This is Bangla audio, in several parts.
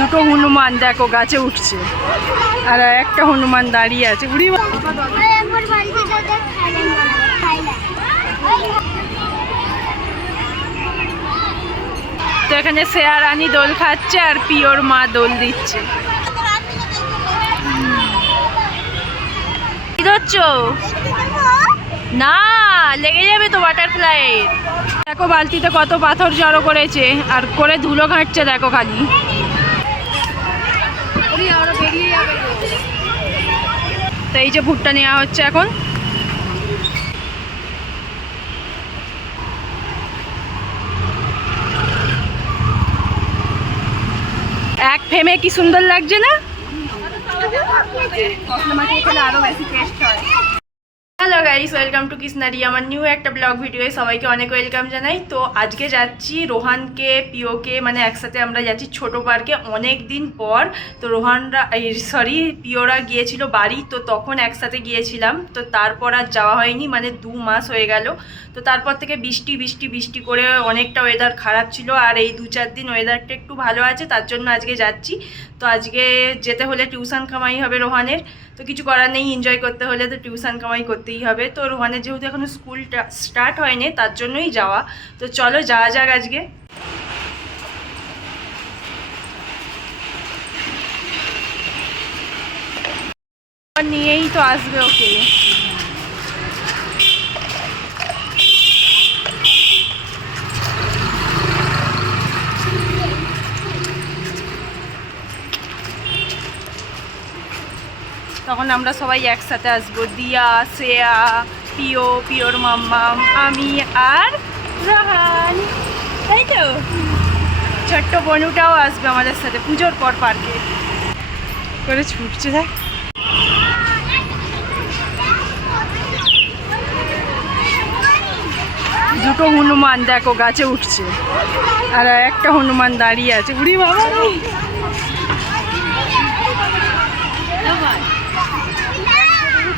দুটো হনুমান, দেখো গাছে উঠছে। আর একটা হনুমান দাঁড়িয়ে আছে। তো এখানে শ্রেয়া রানী দোল খাচ্ছে আর পিওর মা দোল দিচ্ছে। না, লেগে যাবে তো বাটারফ্লাই দেখো বালতিতে কত পাথর জড়ো করেছে, আর করে ধুলো ঘাঁটছে, দেখো খালি। তো। এই যে ভুট্টা নেওয়া হচ্ছে এখন। এক ফেমে কি সুন্দর লাগছে না? Hello guys welcome to Krishnari আমার নিউ একটা ব্লগ ভিডিওয়ে সবাইকে অনেক ওয়েলকাম জানাই। তো আজকে যাচ্ছি রোহানকে, পিওকে মানে একসাথে আমরা যাচ্ছি ছোট পার্কে অনেক দিন পর। তো রোহানরা, এই সরি পিওরা গিয়েছিল বাড়ি, তো তখন একসাথে গিয়েছিলাম। তো তারপর আর যাওয়া হয়নি মানে দু মাস হয়ে গেল। তো তারপর থেকে বৃষ্টি বৃষ্টি বৃষ্টি করে অনেকটা ওয়েদার খারাপ ছিল, আর এই দু চার দিন ওয়েদারটা একটু ভালো আছে, তার জন্য আজকে যাচ্ছি। তো আজকে যেতে হলে টিউশন কামাই হবে রোহানের। তো কিছু করার নেই এনজয় করতে হলে তো টিউশন কামাই করতেই হবে। তো রোহানের যেহেতু এখনও স্কুল স্টার্ট হয়নি, তার জন্যই যাওয়া। তো চলো যাওয়া যাক আজকে। নিয়েই তো আসবে ওকে। তখন আমরা সবাই একসাথে আসব দিয়া শ্রেয়া পিও পিওর মাম্মাম আমি আর রাহান। তাই তো? ছোট্ট বনুটাও আসবে আমাদের সাথে পুজোর পর পার্কে। করে ছুটছে দেখ। দুটো হনুমান দেখো গাছে উঠছে। আর একটা হনুমান দাঁড়িয়ে আছে। উড়ি বাবা আমার বাড়িতে দাদা খাই না খাই না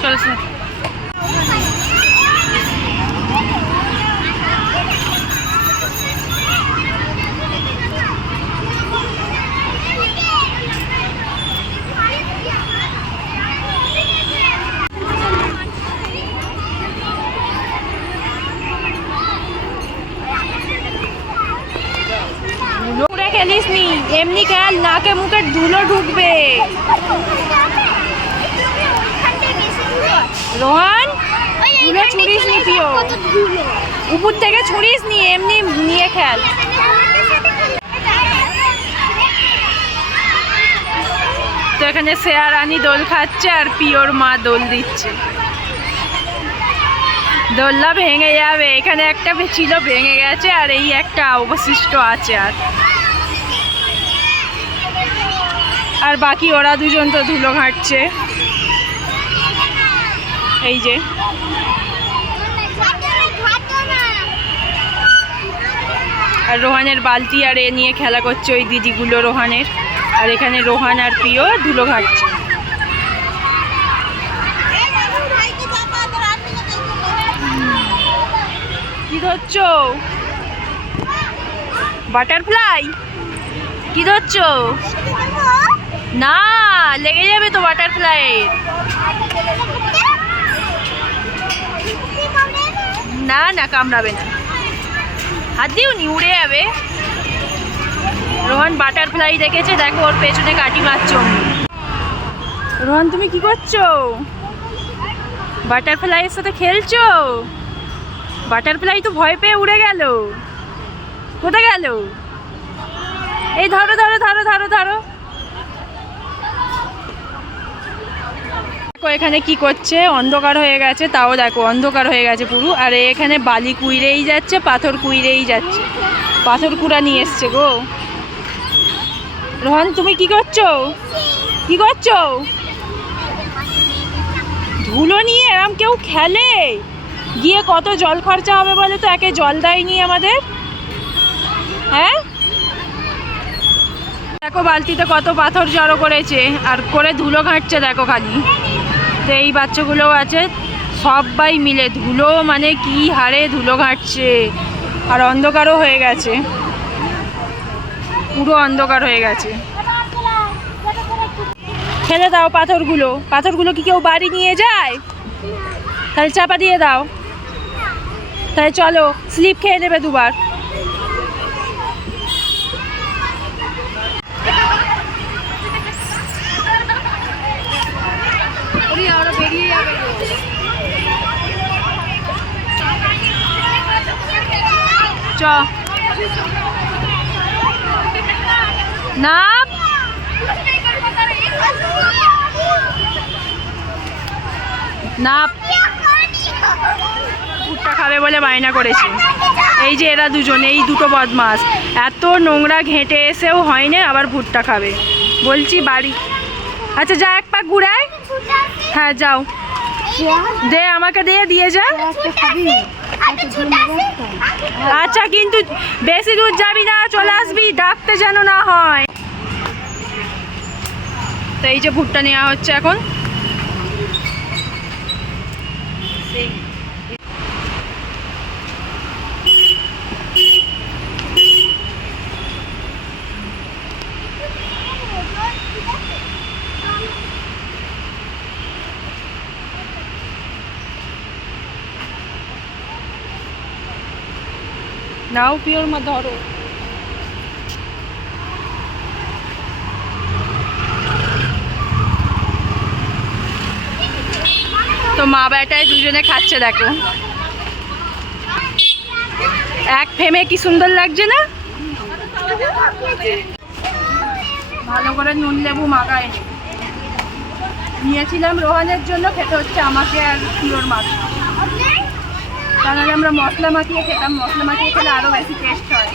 চলো স্যার এমনি খেল নাকে মুখে ধুলো ঢুকবে। রোহান, ধুলো ছুড়িস নি পিও উপর থেকে ছুড়িস নি, এমনি নিয়ে খেল তো এখানে শ্রেয়া রানী দোল খাচ্ছে আর পিওর মা দোল দিচ্ছে। দোলনা ভেঙে যাবে। এখানে একটা ছিল, ভেঙে গেছে আর এই একটা অবশিষ্ট আছে আর। আর বাকি ওরা দুজন তো ধুলো ঘাঁটছে। এই যে। আর রোহানের বালতি আর এ নিয়ে খেলা করছে ওই দিদিগুলো রোহানের। আর এখানে রোহান আর প্রিয় ধুলো ঘাটছে। কি বাটারফ্লাই? কি ধরছো? না, লেগে যাবে তো বাটারফ্লাই না না, কামড়াবে না। হাত দিও নি, উড়ে যাবে। রোহন বাটারফ্লাই দেখেছে, দেখো ওর পেছনে কাটি মারছ রোহন, তুমি কি করছ? বাটারফ্লাইয়ের সাথে খেলছো? বাটারফ্লাই তো ভয় পেয়ে উড়ে গেল। কোথায় গেল? এই ধরো ধরো ধরো ধরো ধরো। এখানে কি করছে? অন্ধকার হয়ে গেছে, তাও দেখো অন্ধকার হয়ে গেছে পুরো। আর এখানে বালি কুইরেই যাচ্ছে, পাথর কুইরেই যাচ্ছে। পাথর কুড়া নিয়ে এসছে গো। রোহন, তুমি কি করছ? কি করছ? ধুলো নিয়ে এরম কেউ খেলে? গিয়ে কত জল খরচা হবে বলে তো? একে জল দেয়নি আমাদের। হ্যাঁ? দেখো বালতিতে কত পাথর জড়ো করেছে, আর করে ধুলো ঘাঁটছে দেখো খালি। তো এই বাচ্চাগুলোও আছে, সবাই মিলে ধুলো মানে কি হারে ধুলো ঘাটছে। আর অন্ধকারও হয়ে গেছে। পুরো অন্ধকার হয়ে গেছে। ফেলে দাও পাথরগুলো। পাথরগুলো কি কেউ বাড়ি নিয়ে যায়? তাহলে চাপা দিয়ে দাও। তাহলে চলো, স্লিপ খেয়ে নেবে দুবার। চ না ভুট্টা খাবে বলে বায়না করেছি। এই যে এরা দুজন, এই দুটো বদমাস এত নোংরা ঘেঁটে এসেও হয় না, আবার ভুট্টা খাবে। বলছি বাড়ি। আচ্ছা যা এক পাক ঘুরায়। হ্যাঁ যাও। দে, আমাকে দিয়ে দিয়ে যা। আচ্ছা কিন্তু বেশি দূর যাবি না, চলে আসবি, ডাকতে যেন না হয়। তো এই যে ভুট্টা নেওয়া হচ্ছে এখন। নাও পিওর মা, ধরো। তো মা বেটায় দুজনে খাচ্ছে, দেখো। এক ফেমে কি সুন্দর লাগছে না? ভালো করে নুন, লেবু মাখায় নিয়েছিলাম রোহানের জন্য, খেতে হচ্ছে আমাকে আর পিওর মাছ। তাহলে আমরা মশলা মাখিয়ে খেতাম। মশলা মাখিয়ে খেলে আরও বেশি টেস্ট হয়।